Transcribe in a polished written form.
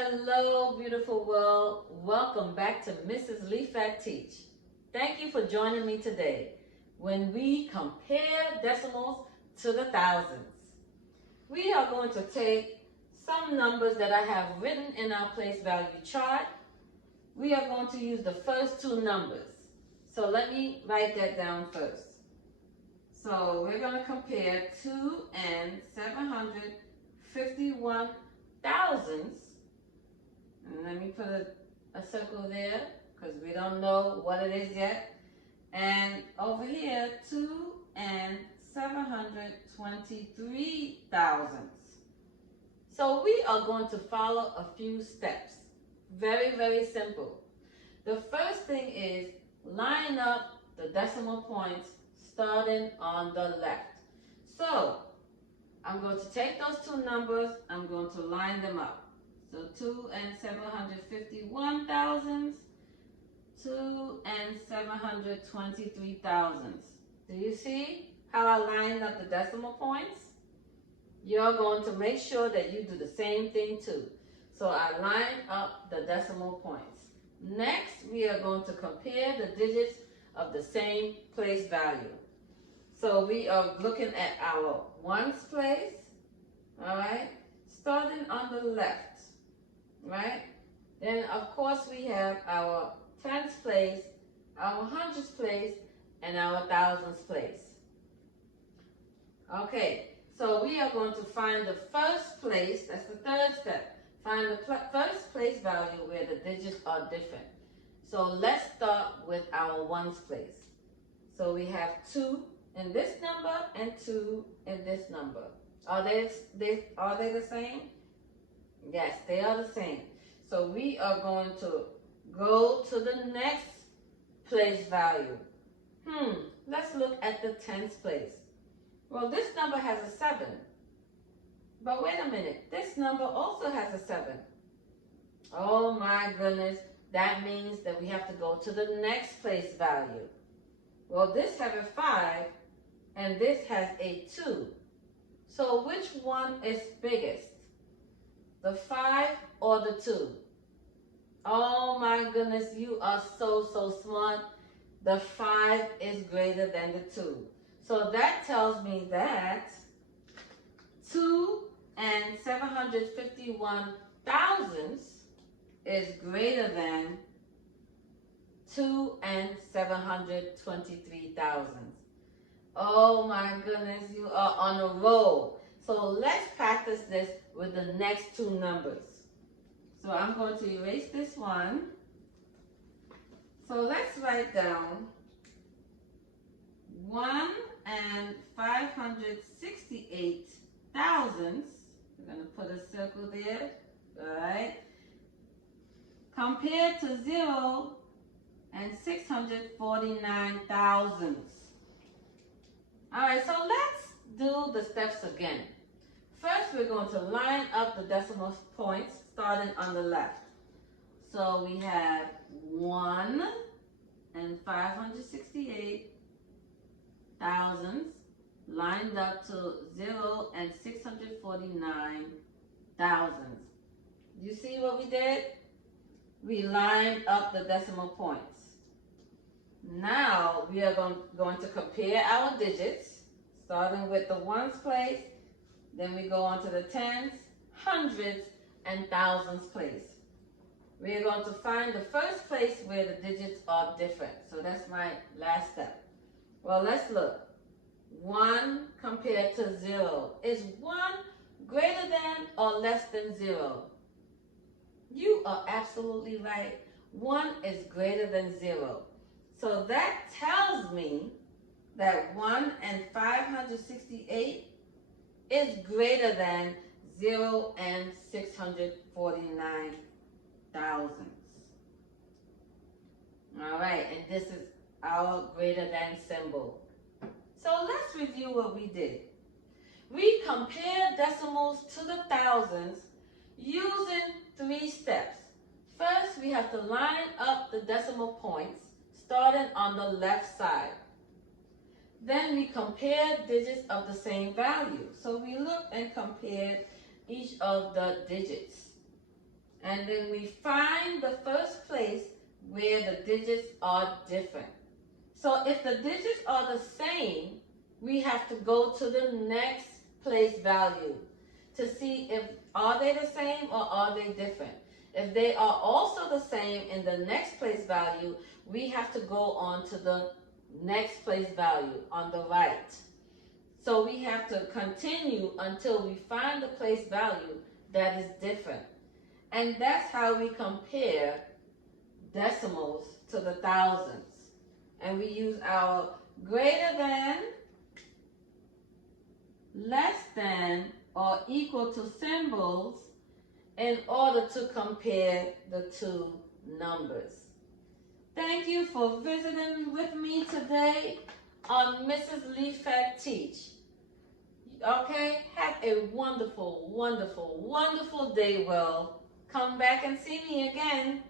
Hello, beautiful world. Welcome back to Mrs. Leefatt Teach. Thank you for joining me today when we compare decimals to the thousands. We are going to take some numbers that I have written in our place value chart. We are going to use the first two numbers. So let me write that down first. So we're going to compare 2 and 751 thousandths. And let me put a circle there because we don't know what it is yet. And over here, 2 and 723 thousandths. So we are going to follow a few steps. Very, very simple. The first thing is line up the decimal points starting on the left. So I'm going to take those two numbers, I'm going to line them up. So 2 and 751 thousandths, 2 and 723 thousandths. Do you see how I lined up the decimal points? You're going to make sure that you do the same thing too. So I line up the decimal points. Next, we are going to compare the digits of the same place value. So we are looking at our ones place, all right, starting on the left, right? Then, of course, we have our tens place, our hundreds place, and our thousands place. Okay, so we are going to find the first place, that's the third step. Find the first place value where the digits are different. So let's start with our ones place. So we have 2 in this number and 2 in this number. Are they the same? Yes, they are the same. So we are going to go to the next place value. Let's look at the tens place. Well, this number has a 7. But wait a minute, this number also has a 7. Oh my goodness, that means that we have to go to the next place value. Well, this has a 5 and this has a 2. So which one is biggest? The 5 or the 2? Oh my goodness, you are so smart. The 5 is greater than the 2. So that tells me that 2 and 751 thousandths is greater than 2 and 723 thousandths. Oh my goodness, you are on a roll. So let's practice this with the next two numbers. So I'm going to erase this one. So let's write down 1 and 568 thousandths. We're going to put a circle there, all right? Compared to 0 and 649 thousandths. All right, so let's do the steps again. First, we're going to line up the decimal points starting on the left. So we have 1 and 568 thousandths lined up to 0 and 649 thousandths. You see what we did? We lined up the decimal points. Now we are going to compare our digits, starting with the ones place, then we go on to the tens, hundreds, and thousands place. We are going to find the first place where the digits are different. So that's my last step. Well, let's look. 1 compared to 0. Is 1 greater than or less than 0? You are absolutely right. 1 is greater than 0. So that tells me that 1 and 568 is greater than 0 and 649 thousandths. All right, and this is our greater than symbol. So let's review what we did. We compared decimals to the thousands using 3 steps. First, we have to line up the decimal points starting on the left side. Then we compared digits of the same value. So we looked and compared each of the digits. And then we find the first place where the digits are different. So if the digits are the same, we have to go to the next place value to see if are they the same or are they different. If they are also the same in the next place value, we have to go on to the next place value on the right. So we have to continue until we find the place value that is different. And that's how we compare decimals to the thousandths. And we use our greater than, less than, or equal to symbols in order to compare the two numbers. Thank you for visiting with me today on Mrs. Leefatt Teach. Okay, have a wonderful, wonderful, wonderful day. Well, come back and see me again.